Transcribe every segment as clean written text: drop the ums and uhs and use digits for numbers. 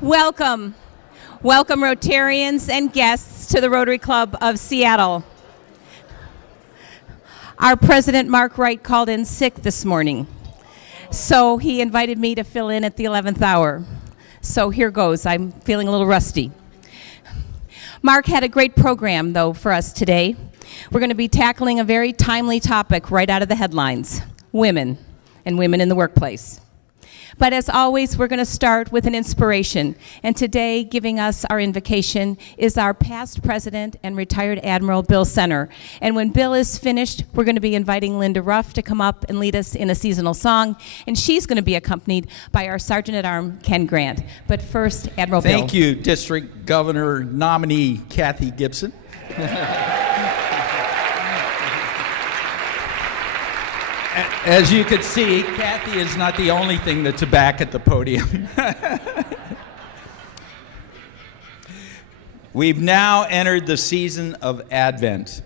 Welcome. Welcome, Rotarians and guests, to the Rotary Club of Seattle. Our president, Mark Wright, called in sick this morning, so he invited me to fill in at the 11th hour. So here goes. I'm feeling a little rusty. Mark had a great program, though, for us today. We're going to be tackling a very timely topic right out of the headlines: women and women in the workplace. But as always, we're going to start with an inspiration. And today, giving us our invocation is our past president and retired Admiral Bill Senner. And when Bill is finished, we're going to be inviting Linda Ruff to come up and lead us in a seasonal song. And she's going to be accompanied by our Sergeant-at-Arms, Ken Grant. But first, Admiral Bill. Thank you, District Governor nominee Kathy Gibson. As you can see, Kathy is not the only thing that's back at the podium. We've now entered the season of Advent,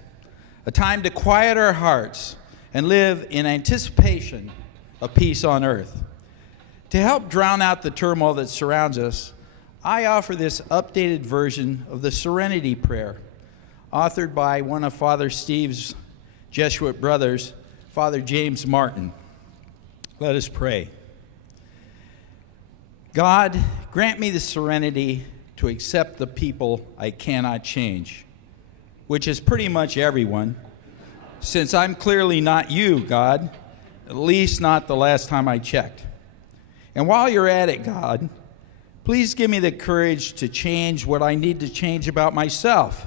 a time to quiet our hearts and live in anticipation of peace on earth. To help drown out the turmoil that surrounds us, I offer this updated version of the Serenity Prayer, authored by one of Father Steve's Jesuit brothers, Father James Martin. Let us pray. God, grant me the serenity to accept the people I cannot change, which is pretty much everyone, since I'm clearly not you, God, at least not the last time I checked. And while you're at it, God, please give me the courage to change what I need to change about myself,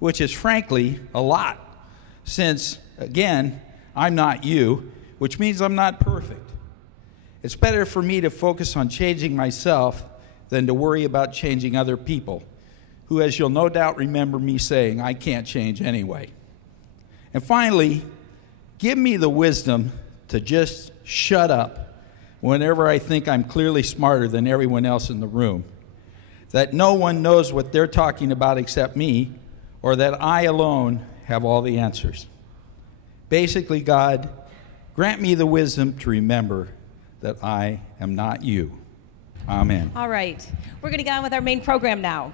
which is frankly a lot, since, again, I'm not you, which means I'm not perfect. It's better for me to focus on changing myself than to worry about changing other people, who, as you'll no doubt remember me saying, I can't change anyway. And finally, give me the wisdom to just shut up whenever I think I'm clearly smarter than everyone else in the room, that no one knows what they're talking about except me, or that I alone have all the answers. Basically, God, grant me the wisdom to remember that I am not you. Amen. All right. We're going to get on with our main program now.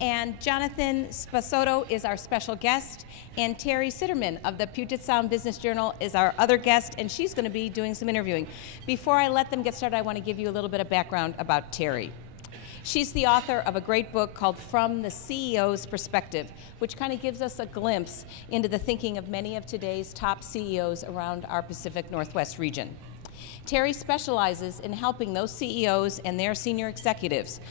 And Jonathan Sposato is our special guest, and Terry Sitterman of the Puget Sound Business Journal is our other guest, and she's going to be doing some interviewing. Before I let them get started, I want to give you a little bit of background about Terry. She's the author of a great book called From the CEO's Perspective, which kind of gives us a glimpse into the thinking of many of today's top CEOs around our Pacific Northwest region. Terry specializes in helping those CEOs and their senior executives,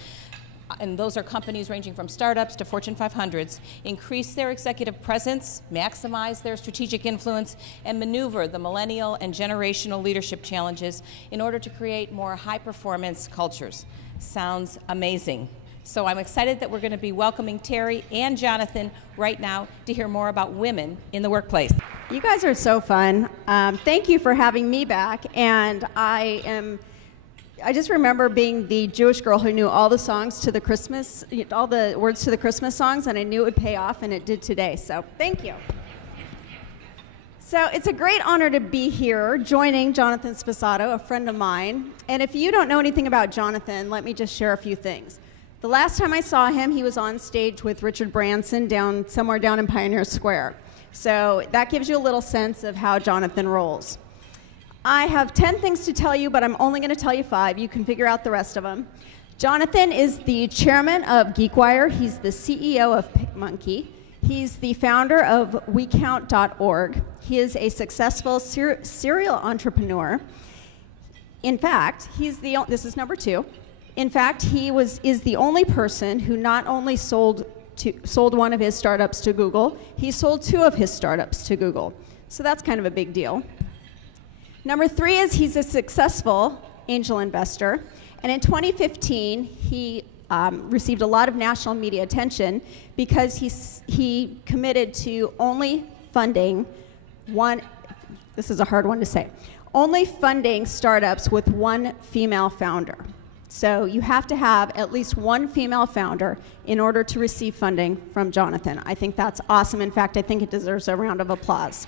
and those are companies ranging from startups to Fortune 500s, increase their executive presence, maximize their strategic influence, and maneuver the millennial and generational leadership challenges in order to create more high-performance cultures. Sounds amazing. So I'm excited that we're going to be welcoming Terry and Jonathan right now to hear more about women in the workplace. You guys are so fun. Thank you for having me back. And I just remember being the Jewish girl who knew all the songs to the Christmas, all the words to the Christmas songs, and I knew it would pay off, and it did today. So thank you. So it's a great honor to be here joining Jonathan Sposato, a friend of mine. And if you don't know anything about Jonathan, let me just share a few things. The last time I saw him, he was on stage with Richard Branson somewhere down in Pioneer Square. So that gives you a little sense of how Jonathan rolls. I have 10 things to tell you, but I'm only going to tell you 5. You can figure out the rest of them. Jonathan is the chairman of Geekwire. He's the CEO of PicMonkey. He's the founder of WeCount.org. He is a successful serial entrepreneur. In fact, this is number 2. In fact, he is the only person who not only sold one of his startups to Google, he sold 2 of his startups to Google. So that's kind of a big deal. Number 3 is he's a successful angel investor. And in 2015, he received a lot of national media attention because he committed to only funding this is a hard one to say, only funding startups with 1 female founder. So you have to have at least 1 female founder in order to receive funding from Jonathan. I think that's awesome. In fact, I think it deserves a round of applause.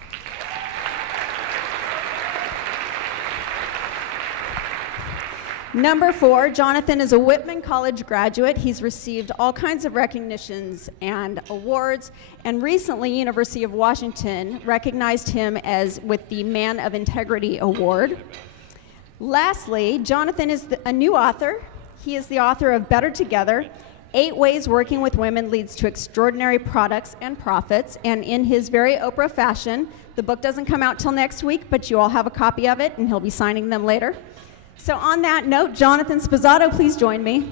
Number 4, Jonathan is a Whitman College graduate. He's received all kinds of recognitions and awards, and recently University of Washington recognized him as with the Man of Integrity Award. Lastly, Jonathan is a new author. He is the author of Better Together, 8 Ways Working with Women Leads to Extraordinary Products and Profits, and in his very Oprah fashion, the book doesn't come out till next week, but you all have a copy of it, and he'll be signing them later. So on that note, Jonathan Sposato, please join me.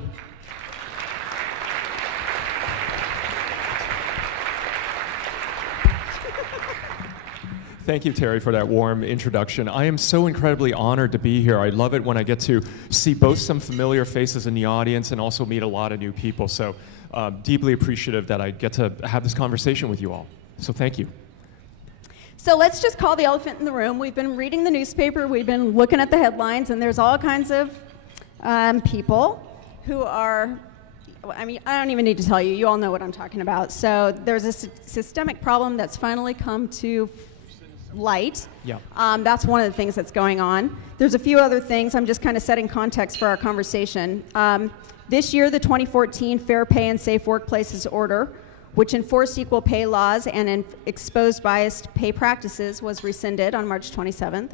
Thank you, Terry, for that warm introduction. I am so incredibly honored to be here. I love it when I get to see both some familiar faces in the audience and also meet a lot of new people. So deeply appreciative that I get to have this conversation with you all. So thank you. So let's just call the elephant in the room. We've been reading the newspaper, we've been looking at the headlines, and there's all kinds of people who are, I mean, I don't even need to tell you, you all know what I'm talking about. So there's a systemic problem that's finally come to light. Yeah. That's one of the things that's going on. There's a few other things. I'm just kind of setting context for our conversation. This year, the 2014 Fair Pay and Safe Workplaces Order, which enforced equal pay laws and exposed biased pay practices, was rescinded on March 27th.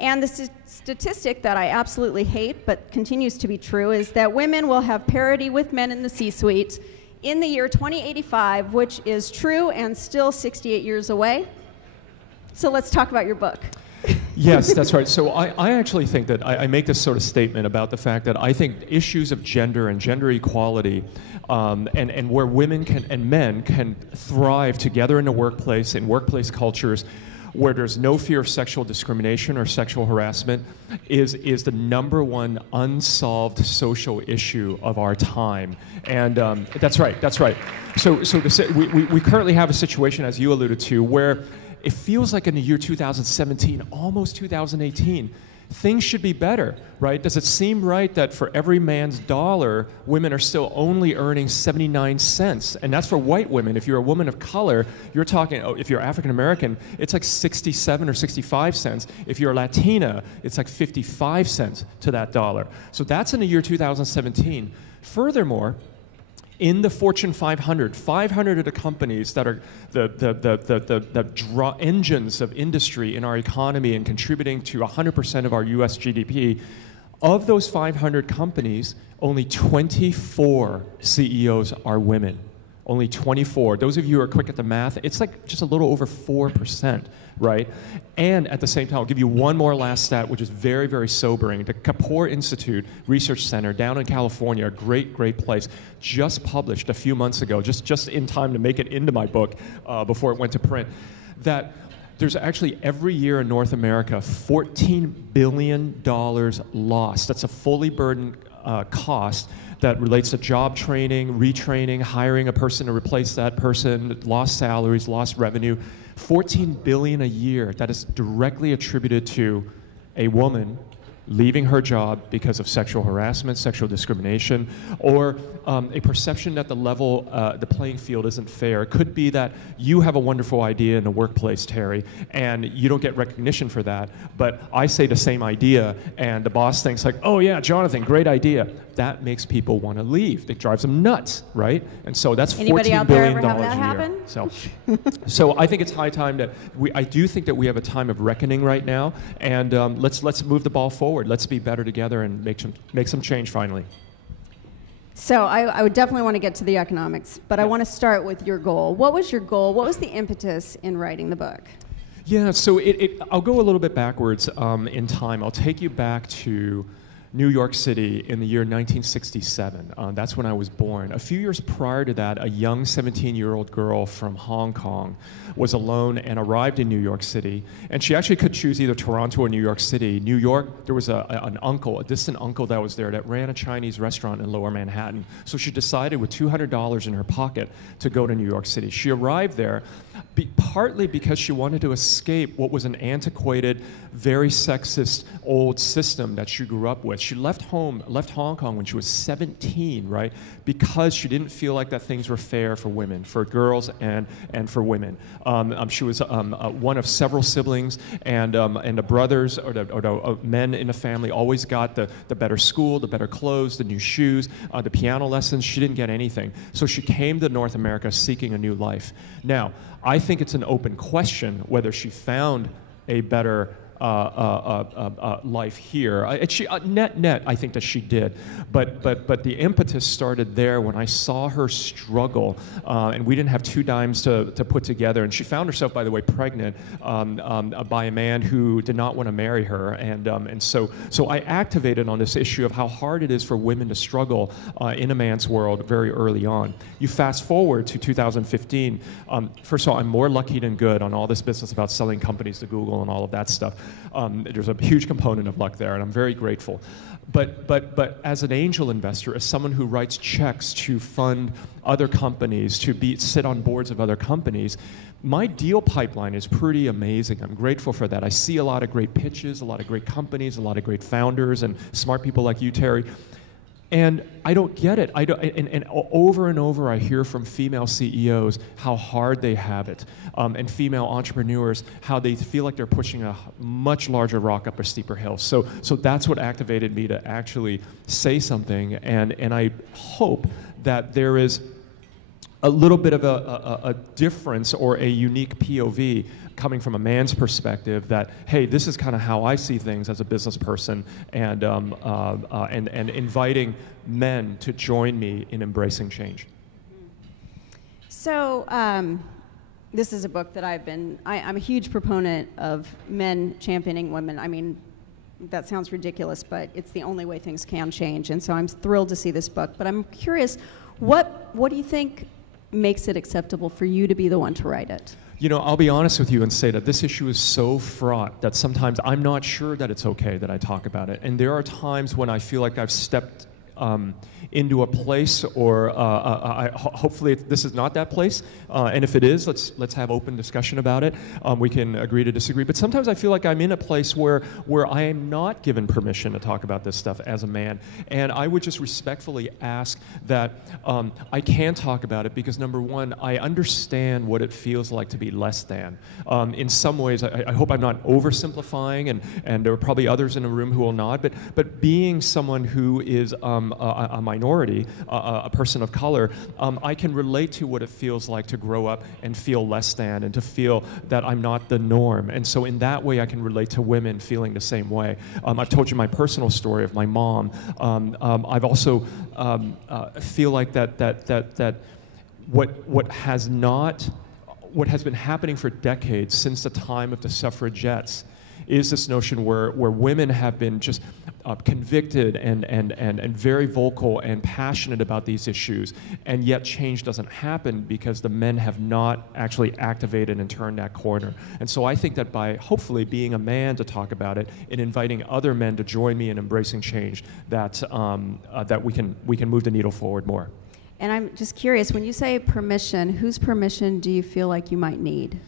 And the statistic that I absolutely hate, but continues to be true, is that women will have parity with men in the C-suite in the year 2085, which is true and still 68 years away. So let's talk about your book. Yes, that's right. So I actually think that I make this sort of statement about the fact that I think issues of gender and gender equality and where women and men can thrive together in the workplace, in workplace cultures, where there's no fear of sexual discrimination or sexual harassment is the #1 unsolved social issue of our time. And that's right, that's right. So we currently have a situation, as you alluded to, where it feels like in the year 2017, almost 2018, things should be better, right? Does it seem right that for every man's dollar, women are still only earning 79 cents? And that's for white women. If you're a woman of color, you're talking, if you're African American, it's like 67 or 65 cents. If you're Latina, it's like 55 cents to that dollar. So that's in the year 2017. Furthermore, in the Fortune 500, 500 of the companies that are the engines of industry in our economy and contributing to 100% of our US GDP, of those 500 companies, only 24 CEOs are women. Only 24. Those of you who are quick at the math, it's like just a little over 4%, right? And at the same time, I'll give you one more last stat, which is very, very sobering. The Kapoor Institute Research Center down in California, a great, great place, just published a few months ago, just in time to make it into my book before it went to print, that there's actually every year in North America, $14 billion lost. That's a fully burdened cost that relates to job training, retraining, hiring a person to replace that person, lost salaries, lost revenue. $14 billion a year that is directly attributed to a woman leaving her job because of sexual harassment, sexual discrimination, or a perception that the playing field isn't fair. It could be that you have a wonderful idea in the workplace, Terry, and you don't get recognition for that, but I say the same idea, and the boss thinks like, oh yeah, Jonathan, great idea. That makes people want to leave. It drives them nuts, right? And so that's $14 billion a year. So I think it's high time that I do think that we have a time of reckoning right now, and let's move the ball forward. Let's be better together and make some change finally. So I would definitely want to get to the economics, but I want to start with your goal. What was your goal? What was the impetus in writing the book? Yeah, so I'll go a little bit backwards in time. I'll take you back to New York City in the year 1967. That's when I was born. A few years prior to that, a young 17-year-old girl from Hong Kong was alone and arrived in New York City. And she actually could choose either Toronto or New York City. New York, there was a distant uncle that was there that ran a Chinese restaurant in Lower Manhattan. So she decided with $200 in her pocket to go to New York City. She arrived there partly because she wanted to escape what was an antiquated, very sexist old system that she grew up with. she left home, left Hong Kong when she was 17, right? Because she didn't feel like that things were fair for women, for girls and for women. She was one of several siblings, and the brothers or the men in the family always got the better school, the better clothes, the new shoes, the piano lessons. She didn't get anything. So she came to North America seeking a new life. Now, I think it's an open question whether she found a better life here. Net, I think that she did. But the impetus started there when I saw her struggle, and we didn't have 2 dimes to put together. And she found herself, by the way, pregnant by a man who did not want to marry her. And so I activated on this issue of how hard it is for women to struggle in a man's world very early on. You fast forward to 2015. First of all, I'm more lucky than good on all this business about selling companies to Google and all of that stuff. There's a huge component of luck there, and I'm very grateful. But as an angel investor, as someone who writes checks to fund other companies, to sit on boards of other companies, my deal pipeline is pretty amazing. I'm grateful for that. I see a lot of great pitches, a lot of great companies, a lot of great founders, and smart people like you, Terry. And I don't get it. And over and over I hear from female CEOs how hard they have it, and female entrepreneurs how they feel like they're pushing a much larger rock up a steeper hill. So that's what activated me to actually say something, and I hope that there is a little bit of a difference or a unique POV coming from a man's perspective that, hey, this is kind of how I see things as a business person, and inviting men to join me in embracing change. So this is a book that I'm a huge proponent of men championing women. I mean, that sounds ridiculous, but it's the only way things can change. And so I'm thrilled to see this book. But I'm curious, what do you think makes it acceptable for you to be the one to write it? You know, I'll be honest with you and say that this issue is so fraught that sometimes I'm not sure that it's okay that I talk about it. And there are times when I feel like I've stepped into a place, or hopefully this is not that place. And if it is, let's have open discussion about it. We can agree to disagree. But sometimes I feel like I'm in a place where I am not given permission to talk about this stuff as a man. And I would just respectfully ask that I can talk about it because, number one, I understand what it feels like to be less than. In some ways, I hope I'm not oversimplifying, and there are probably others in the room who will not. But being someone who is a minority, a person of color, I can relate to what it feels like to grow up and feel less than, and to feel that I'm not the norm. And so in that way, I can relate to women feeling the same way. I've told you my personal story of my mom. I've also feel like that what has been happening for decades since the time of the suffragettes is this notion where women have been just convicted and very vocal and passionate about these issues, and yet change doesn't happen because the men have not actually activated and turned that corner. And so I think that by hopefully being a man to talk about it and inviting other men to join me in embracing change, that we can move the needle forward more. And I'm just curious, when you say permission, whose permission do you feel like you might need?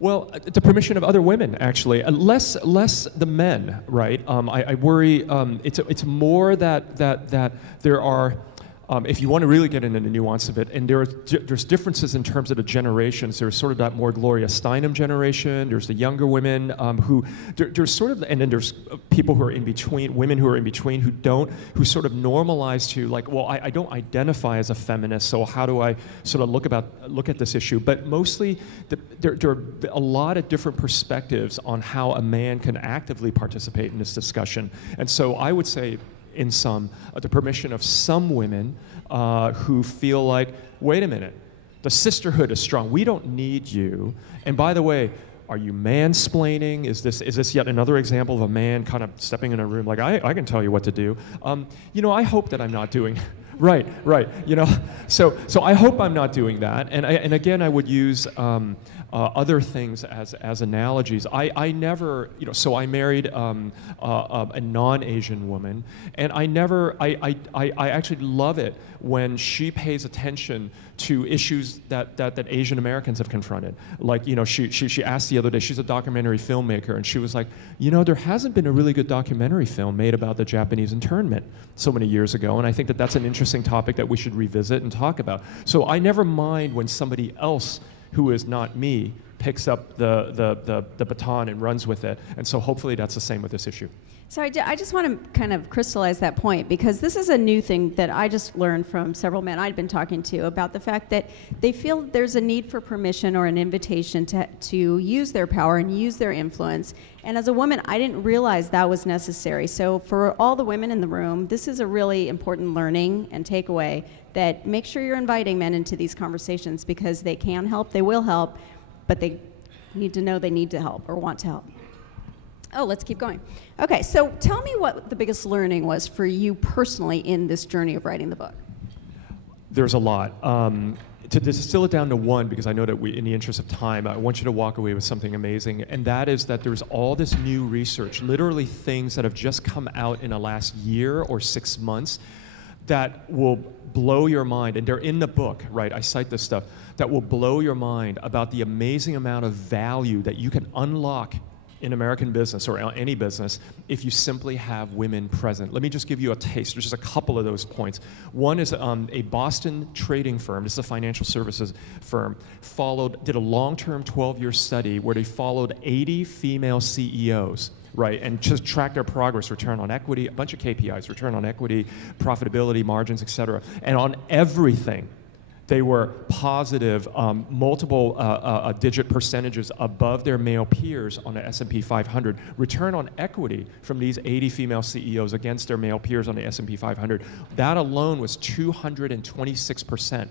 Well, the permission of other women, actually, less the men, right? I worry. It's more that there are. If you want to really get into the nuance of it, and there's differences in terms of the generations. There's sort of that more Gloria Steinem generation. There's the younger women who there's sort of, and then there's people who are in between, women who are in between who sort of normalize to like, well, I don't identify as a feminist, so how do I sort of look at this issue? But mostly, there are a lot of different perspectives on how a man can actively participate in this discussion, and so I would say, in some, the permission of some women who feel like, wait a minute, the sisterhood is strong. We don't need you. And by the way, are you mansplaining? Is this yet another example of a man kind of stepping in a room like, I can tell you what to do? I hope that I'm not doing. Right. So I hope I'm not doing that. And again, I would use other things as analogies. I never, so I married a non-Asian woman, and I actually love it when she pays attention to issues that Asian Americans have confronted. Like, you know, she asked the other day, she's a documentary filmmaker, and she was like, you know, there hasn't been a really good documentary film made about the Japanese internment so many years ago, and I think that that's an interesting topic that we should revisit and talk about. So I never mind when somebody else who is not me picks up the baton and runs with it, and so hopefully that's the same with this issue. So I just want to kind of crystallize that point, because this is a new thing that I just learned from several men I'd been talking to about the fact that they feel there's a need for permission or an invitation to use their power and use their influence. And as a woman, I didn't realize that was necessary. So for all the women in the room, this is a really important learning and takeaway, that make sure you're inviting men into these conversations, because they can help, they will help, but they need to know they need to help or want to help. Oh, let's keep going. Okay, so tell me what the biggest learning was for you personally in this journey of writing the book. There's a lot. To distill it down to one, because I know that in the interest of time, I want you to walk away with something amazing, and that is that there's all this new research, literally things that have just come out in the last year or 6 months that will blow your mind, and they're in the book, right? I cite this stuff, that will blow your mind about the amazing amount of value that you can unlock in American business or any business if you simply have women present. Let me just give you a taste. There's just a couple of those points. One is a Boston trading firm, this is a financial services firm, did a long-term 12-year study where they followed 80 female CEOs, right, and just tracked their progress, return on equity, a bunch of KPIs, return on equity, profitability, margins, et cetera. And on everything, they were positive, multiple digit percentages above their male peers on the S&P 500. Return on equity from these 80 female CEOs against their male peers on the S&P 500, that alone was 226%.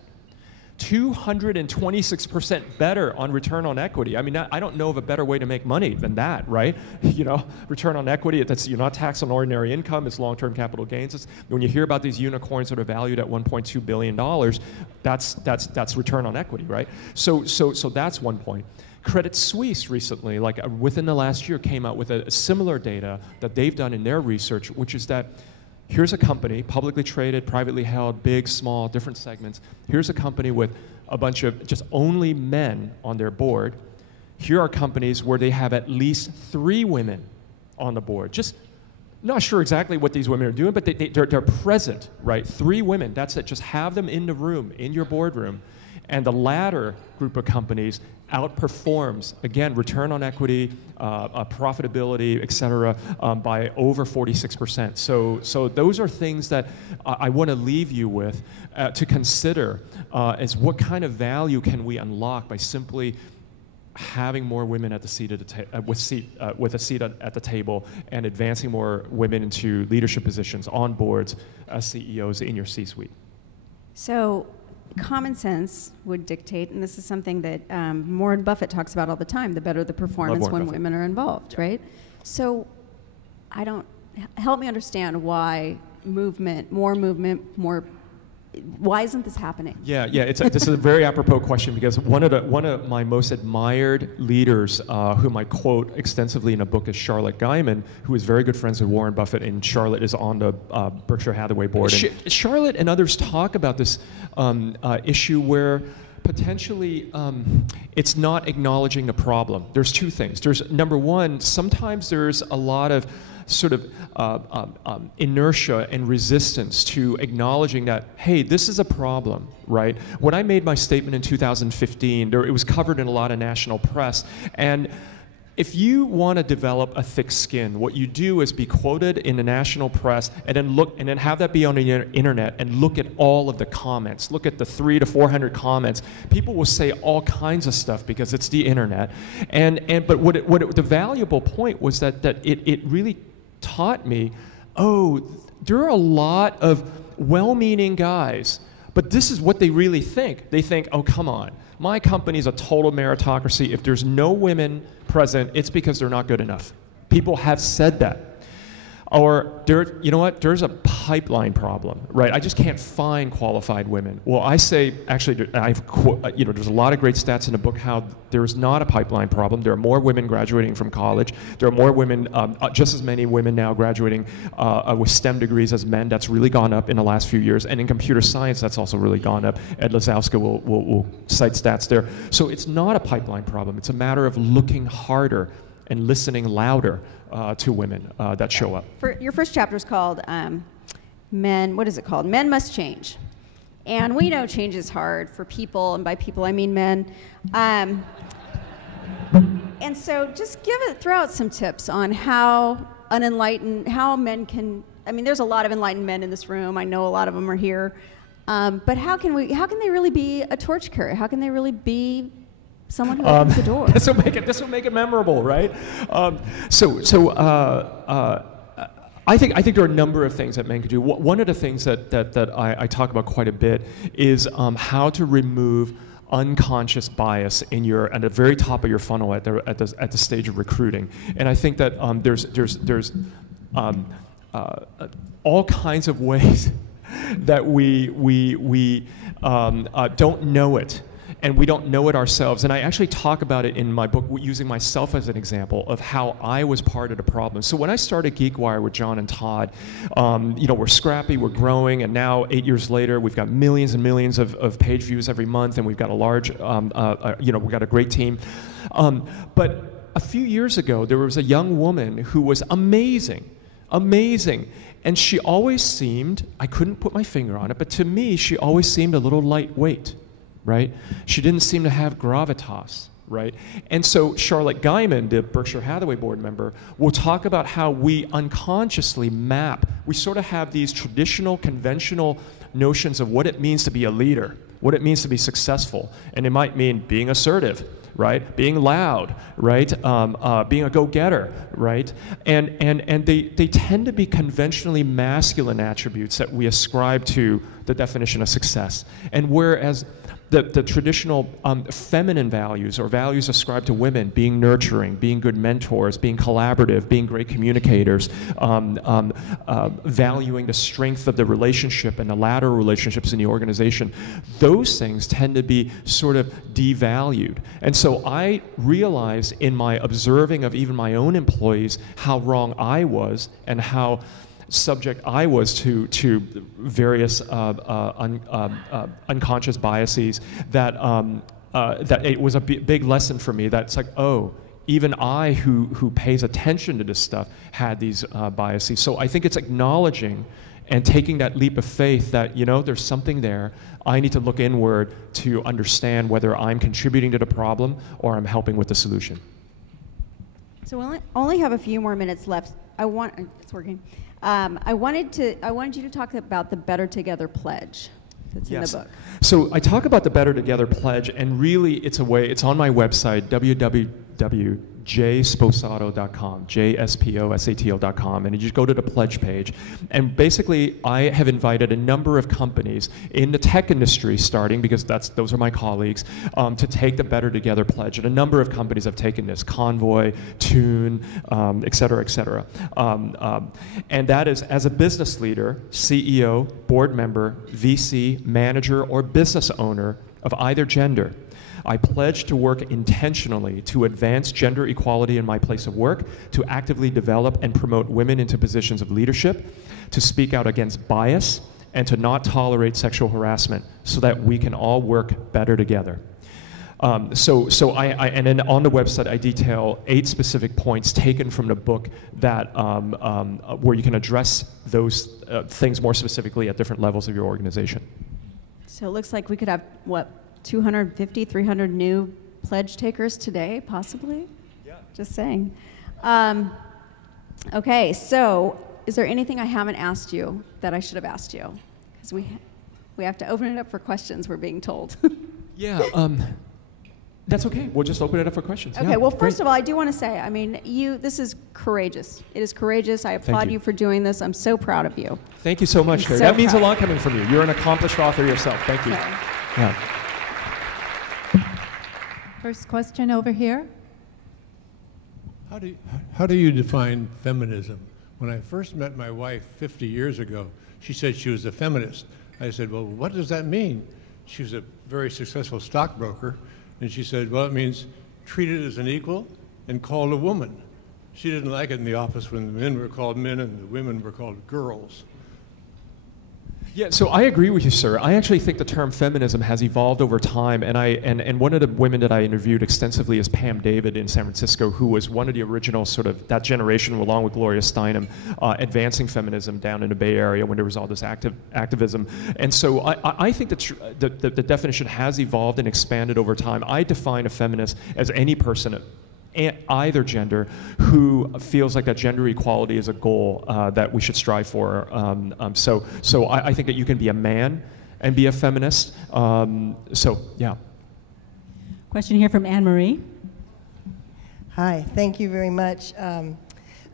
226% better on return on equity. I mean, I don't know of a better way to make money than that, right? You know, return on equity, you're not taxed on ordinary income, it's long-term capital gains. When you hear about these unicorns that are valued at $1.2 billion, that's return on equity, right? So that's one point. Credit Suisse recently, like within the last year, came out with a similar data that they've done in their research, which is that here's a company, publicly traded, privately held, big, small, different segments. Here's a company with a bunch of just only men on their board. Here are companies where they have at least 3 women on the board. Just not sure exactly what these women are doing, but they're present, right? 3 women, that's it. Just have them in the room, in your boardroom. And the latter group of companies outperforms, again, return on equity, profitability, et cetera, by over 46%. So those are things that I want to leave you with to consider as what kind of value can we unlock by simply having more women at the seat with a seat at the table and advancing more women into leadership positions on boards as CEOs in your C-suite. So common sense would dictate, and this is something that Warren Buffett talks about all the time, the better the performance when women are involved, right? So help me understand why why isn't this happening? Yeah, this is a very apropos question, because one of my most admired leaders, whom I quote extensively in a book, is Charlotte Guyman, who is very good friends with Warren Buffett, and Charlotte is on the Berkshire Hathaway board. Charlotte and others talk about this issue where potentially it's not acknowledging the problem. There's 2 things. There's, number one, sometimes there's a lot of sort of inertia and resistance to acknowledging that, hey, this is a problem, right? When I made my statement in 2015, it was covered in a lot of national press, and if you want to develop a thick skin, what you do is be quoted in the national press and then have that be on the internet and look at all of the comments. Look at the 300 to 400 comments. People will say all kinds of stuff because it's the internet. But the valuable point was that it really taught me, there are a lot of well-meaning guys, but this is what they really think. They think, oh, come on. My company's a total meritocracy. If there's no women present, it's because they're not good enough. People have said that. Or, you know what, there's a pipeline problem, right? I just can't find qualified women. Well, I say, actually, there's a lot of great stats in the book how there's not a pipeline problem. There are more women graduating from college. There are more women, just as many women now graduating with STEM degrees as men. That's really gone up in the last few years. And in computer science, that's also really gone up. Ed Lazowska will cite stats there. So it's not a pipeline problem. It's a matter of looking harder and listening louder to women that show up. Your first chapter is called Men, what is it called? Men Must Change. And we know change is hard for people, and by people I mean men. And so just throw out some tips on how men can, I mean, there's a lot of enlightened men in this room. I know a lot of them are here. But how can they really be a torch carrier? How can they really be someone who opens the door? This will make it memorable, right? I think there are a number of things that men can do. One of the things that I talk about quite a bit is how to remove unconscious bias at the very top of your funnel at the stage of recruiting. And I think that there's all kinds of ways that we don't know it. And we don't know it ourselves. And I actually talk about it in my book using myself as an example of how I was part of the problem. So when I started Geekwire with John and Todd, we're scrappy, we're growing, and now 8 years later, we've got millions and millions of page views every month, and we've got a large, we've got a great team. But a few years ago, there was a young woman who was amazing. And she always seemed, I couldn't put my finger on it, but to me, she always seemed a little lightweight. Right? She didn't seem to have gravitas, right? And so Charlotte Guyman, the Berkshire Hathaway board member, will talk about how we unconsciously map. We sort of have these traditional, conventional notions of what it means to be a leader, what it means to be successful. And it might mean being assertive, right? Being loud, right? Being a go-getter, right? And they tend to be conventionally masculine attributes that we ascribe to the definition of success. And whereas the traditional feminine values or values ascribed to women, being nurturing, being good mentors, being collaborative, being great communicators, valuing the strength of the relationship and the lateral relationships in the organization, those things tend to be sort of devalued. And so I realized in my observing of even my own employees how wrong I was and how subject I was to various unconscious biases that it was a big lesson for me. That's like, oh, even I who pays attention to this stuff had these biases. So I think it's acknowledging and taking that leap of faith that, there's something there. I need to look inward to understand whether I'm contributing to the problem or I'm helping with the solution. So we only have a few more minutes left. It's working. I wanted you to talk about the Better Together Pledge that's in the book. So I talk about the Better Together Pledge, and really it's on my website, www.jsposato.com, JSPOSATO.com, and you just go to the pledge page. And basically, I have invited a number of companies in the tech industry, starting because those are my colleagues, to take the Better Together Pledge. And a number of companies have taken this: Convoy, Tune, et cetera, et cetera. And that is, as a business leader, CEO, board member, VC, manager, or business owner of either gender, I pledge to work intentionally to advance gender equality in my place of work, to actively develop and promote women into positions of leadership, to speak out against bias, and to not tolerate sexual harassment so that we can all work better together. And then on the website I detail 8 specific points taken from the book that where you can address those things more specifically at different levels of your organization. So it looks like we could have, 250, 300 new pledge takers today, possibly? Yeah. Just saying. Okay, so is there anything I haven't asked you that I should have asked you? Because we have to open it up for questions, we're being told. Yeah, that's okay. We'll just open it up for questions. Okay, well, first of all, I do want to say, this is courageous. It is courageous. I applaud you for doing this. I'm so proud of you. Thank you so much, Terry. That means a lot coming from you. You're an accomplished author yourself. Thank you. Okay. Yeah. First question over here. How do you define feminism? When I first met my wife 50 years ago, she said she was a feminist. I said, well, what does that mean? She was a very successful stockbroker, and she said, well, it means treated as an equal and called a woman. She didn't like it in the office when the men were called men and the women were called girls. Yeah, so I agree with you, sir. I actually think the term feminism has evolved over time, and one of the women that I interviewed extensively is Pam David in San Francisco, who was one of the original sort of that generation, along with Gloria Steinem, advancing feminism down in the Bay Area when there was all this activism. And so I think the definition has evolved and expanded over time. I define a feminist as any person, either gender, who feels like that gender equality is a goal that we should strive for. So I think that you can be a man and be a feminist. So yeah. Question here from Anne Marie. Hi, thank you very much.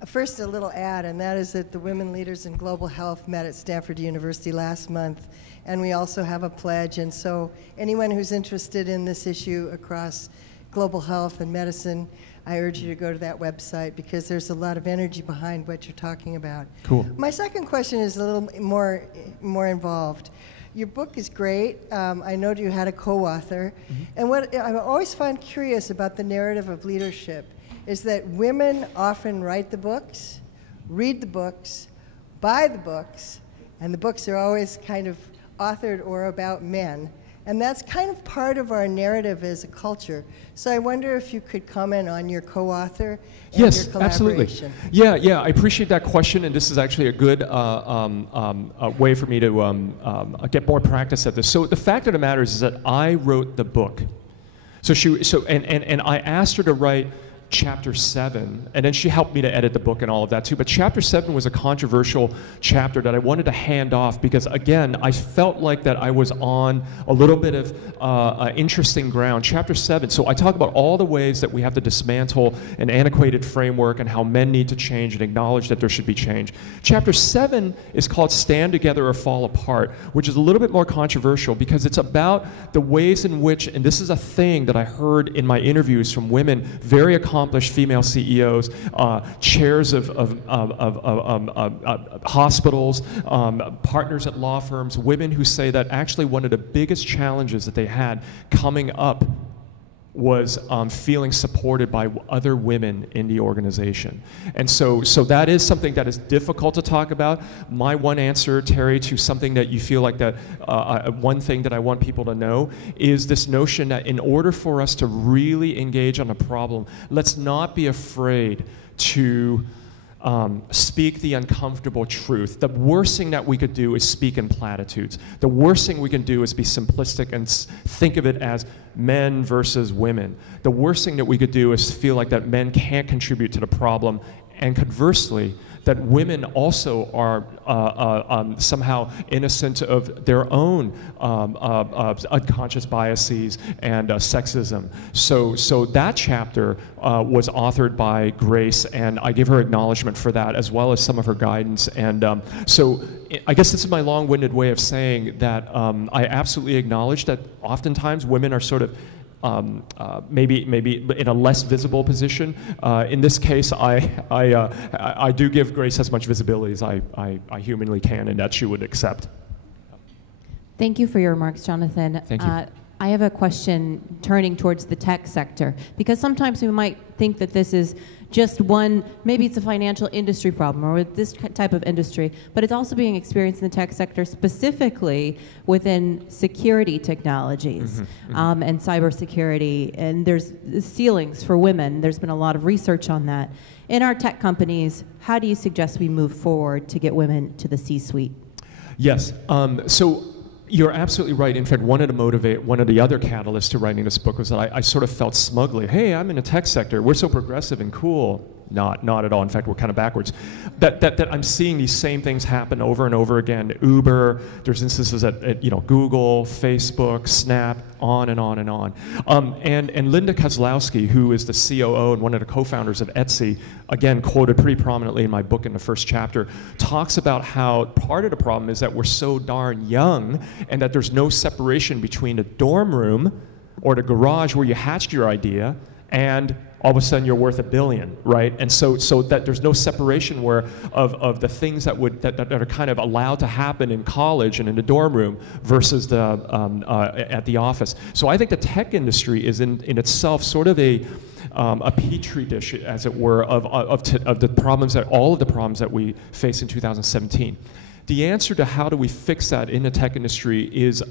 First, a little ad, and that is that the women leaders in global health met at Stanford University last month, and we also have a pledge. And so anyone who's interested in this issue across global health and medicine, I urge you to go to that website because there's a lot of energy behind what you're talking about. Cool. My second question is a little more involved. Your book is great. I know you had a co-author. Mm-hmm. And what I always find curious about the narrative of leadership is that women often write the books, read the books, buy the books, and the books are always kind of authored or about men. And that's kind of part of our narrative as a culture. So I wonder if you could comment on your co-author and yes, your collaboration. Absolutely. Yeah, I appreciate that question, and this is actually a good way for me to get more practice at this. So the fact of the matter is that I wrote the book. And I asked her to write chapter 7, and then she helped me to edit the book and all of that too. But chapter 7 was a controversial chapter that I wanted to hand off because, again, I felt like that I was on a little bit of interesting ground. Chapter 7, so I talk about all the ways that we have to dismantle an antiquated framework and how men need to change and acknowledge that there should be change. Chapter 7 is called Stand Together or Fall Apart, which is a little bit more controversial because it's about the ways in which, and this is a thing that I heard in my interviews from women, very accomplished female CEOs, chairs of hospitals, partners at law firms, women who say that actually one of the biggest challenges that they had coming up was feeling supported by other women in the organization. And so that is something that is difficult to talk about. My one answer, Terry, to something that you feel like that, one thing that I want people to know is this notion that in order for us to really engage on a problem, let's not be afraid to speak the uncomfortable truth. The worst thing that we could do is speak in platitudes. The worst thing we can do is be simplistic and think of it as men versus women. The worst thing that we could do is feel like that men can't contribute to the problem, and conversely, that women also are somehow innocent of their own unconscious biases and sexism. So that chapter was authored by Grace, and I give her acknowledgement for that, as well as some of her guidance. And so I guess this is my long-winded way of saying that I absolutely acknowledge that oftentimes women are sort of maybe in a less visible position. In this case, I do give Grace as much visibility as I humanly can, and that she would accept. Thank you for your remarks, Jonathan. Thank you. I have a question turning towards the tech sector, because sometimes we might think that this is just one, maybe it's a financial industry problem or this type of industry, but it's also being experienced in the tech sector, specifically within security technologies and cybersecurity, and there's ceilings for women. There's been a lot of research on that. In our tech companies, how do you suggest we move forward to get women to the C-suite? Yes, so you're absolutely right. In fact, one of the other catalysts to writing this book was that I sort of felt smugly, hey, I'm in the tech sector. We're so progressive and cool. Not at all. In fact, we're kind of backwards. That I'm seeing these same things happen over and over again. Uber, there's instances at Google, Facebook, Snap, on and on and on. And Linda Kozlowski, who is the COO and one of the co-founders of Etsy, again quoted pretty prominently in my book in the first chapter, talks about how part of the problem is that we're so darn young and that there's no separation between the dorm room or the garage where you hatched your idea and all of a sudden you're worth $1 billion, right? And so that there's no separation where of the things that are kind of allowed to happen in college and in the dorm room versus at the office. So I think the tech industry is in itself sort of a petri dish, as it were, of the problems all of the problems that we face in 2017. The answer to how do we fix that in the tech industry is,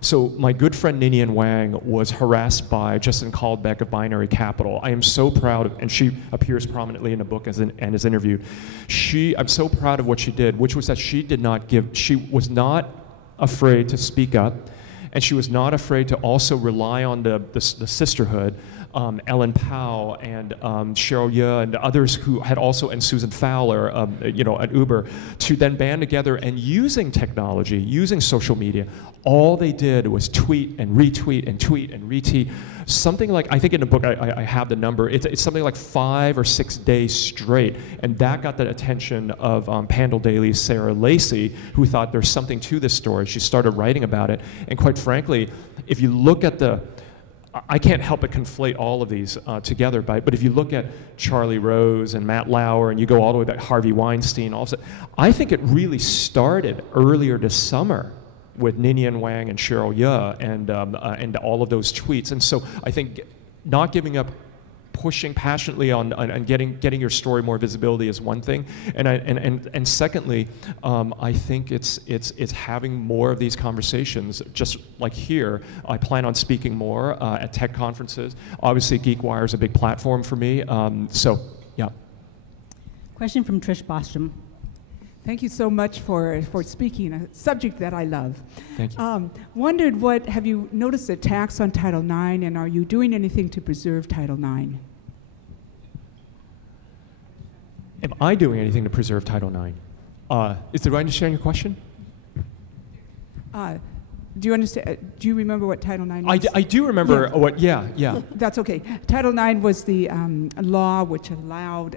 so my good friend Ninian Wang was harassed by Justin Caldbeck of Binary Capital. I am so proud of, and she appears prominently in the book and is interviewed. I'm so proud of what she did, which was that she was not afraid to speak up, and she was not afraid to also rely on the sisterhood, Ellen Powell and Cheryl Ye and others who had also, and Susan Fowler, at Uber, to then band together and using technology, using social media. All they did was tweet and retweet and tweet and retweet. Something like, I think in the book I have the number, it's something like 5 or 6 days straight. And that got the attention of Pandal Daily's Sarah Lacey, who thought there's something to this story. She started writing about it. And quite frankly, if you look at I can't help but conflate all of these together, but if you look at Charlie Rose and Matt Lauer, and you go all the way back to Harvey Weinstein, all of a sudden, I think it really started earlier this summer with Ninian Wang and Cheryl Ye and all of those tweets. And so I think not giving up, pushing passionately on getting your story more visibility is one thing, and secondly, I think it's having more of these conversations. Just like here, I plan on speaking more at tech conferences. Obviously, Geekwire is a big platform for me. So, yeah. Question from Trish Bostrom. Thank you so much for speaking, a subject that I love. Thank you. Wondered have you noticed attacks on Title IX, and are you doing anything to preserve Title IX? Am I doing anything to preserve Title IX? Did I understand your question? Do you understand? Do you remember what Title IX was? I do remember what. Yeah. That's okay. Title IX was the law which allowed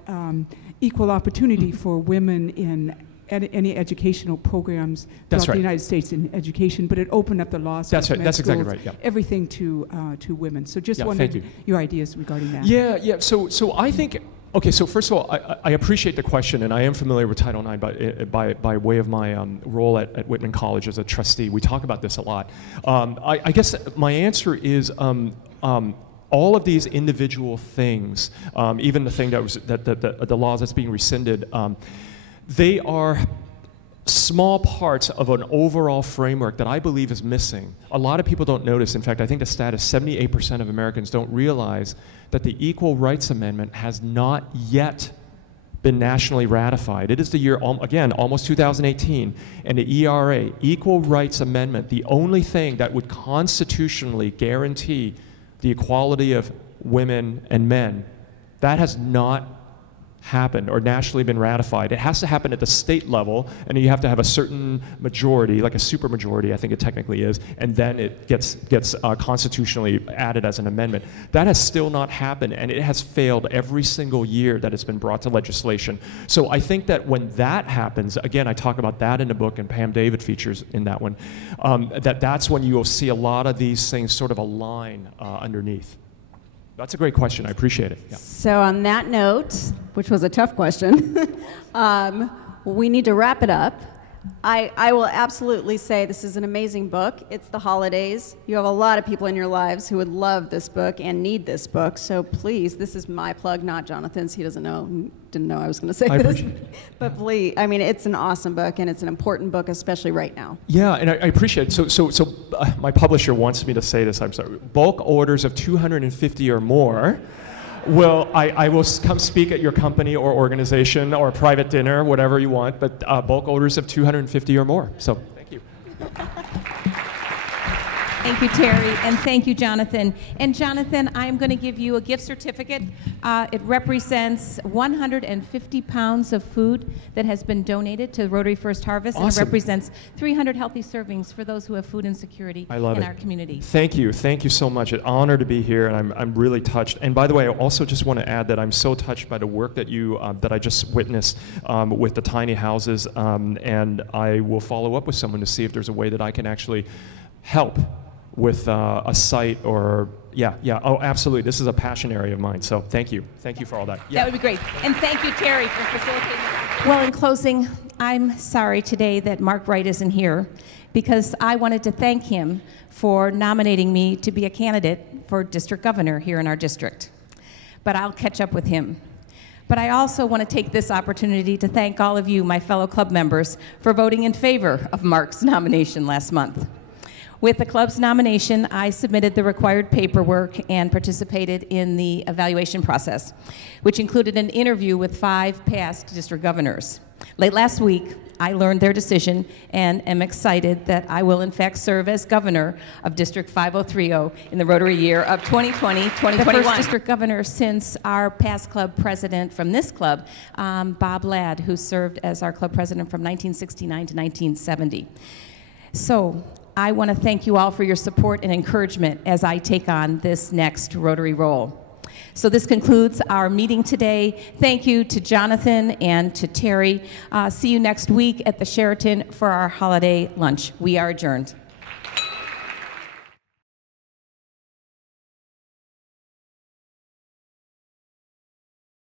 equal opportunity for women in any educational programs throughout the United States in education, but it opened up the law. That's right. That's exactly right. Yeah. Everything to women. So just wondered your ideas regarding that. Yeah. So I think. Okay, so first of all, I appreciate the question, and I am familiar with Title IX by way of my role at Whitman College as a trustee. We talk about this a lot. I guess my answer is all of these individual things, even the thing the laws that's being rescinded, they are small parts of an overall framework that I believe is missing. A lot of people don't notice. In fact, I think the stat is 78% of Americans don't realize that the Equal Rights Amendment has not yet been nationally ratified. It is the year, again, almost 2018, and the ERA, Equal Rights Amendment, the only thing that would constitutionally guarantee the equality of women and men, that has not happened or nationally been ratified. It has to happen at the state level, and you have to have a certain majority, like a supermajority, I think it technically is, and then it gets constitutionally added as an amendment. That has still not happened, and it has failed every single year that it's been brought to legislation. So I think that when that happens, again, I talk about that in the book, and Pam David features in that one, that's when you will see a lot of these things sort of align underneath. That's a great question. I appreciate it. Yeah. So on that note, which was a tough question, we need to wrap it up. I will absolutely say this is an amazing book. It's the holidays. You have a lot of people in your lives who would love this book and need this book. So please, this is my plug, not Jonathan's. He didn't know I was going to say this. But please, I mean, it's an awesome book, and it's an important book, especially right now. Yeah, and I appreciate it. So my publisher wants me to say this. I'm sorry. Bulk orders of 250 or more. I will come speak at your company or organization or a private dinner, whatever you want, but bulk orders of 250 or more. So thank you. Thank you, Terry, and thank you, Jonathan. And Jonathan, I'm going to give you a gift certificate. It represents 150 pounds of food that has been donated to Rotary First Harvest. Awesome. And it represents 300 healthy servings for those who have food insecurity in our community. Thank you so much. An honor to be here, and I'm really touched. And by the way, I also just want to add that I'm so touched by the work that that I just witnessed with the tiny houses, and I will follow up with someone to see if there's a way that I can actually help with a site or Yeah. Oh, absolutely. This is a passion area of mine. So thank you. Thank you for all that. Yeah. That would be great. And thank you, Terry, for facilitating. Well, in closing, I'm sorry today that Mark Wright isn't here, because I wanted to thank him for nominating me to be a candidate for district governor here in our district. But I'll catch up with him. But I also want to take this opportunity to thank all of you, my fellow club members, for voting in favor of Mark's nomination last month. With the club's nomination, I submitted the required paperwork and participated in the evaluation process, which included an interview with 5 past district governors. Late last week, I learned their decision and am excited that I will in fact serve as governor of District 5030 in the Rotary year of 2020-2021. The first district governor since our past club president from this club, Bob Ladd, who served as our club president from 1969 to 1970. So I want to thank you all for your support and encouragement as I take on this next Rotary role. So this concludes our meeting today. Thank you to Jonathan and to Terry. See you next week at the Sheraton for our holiday lunch. We are adjourned.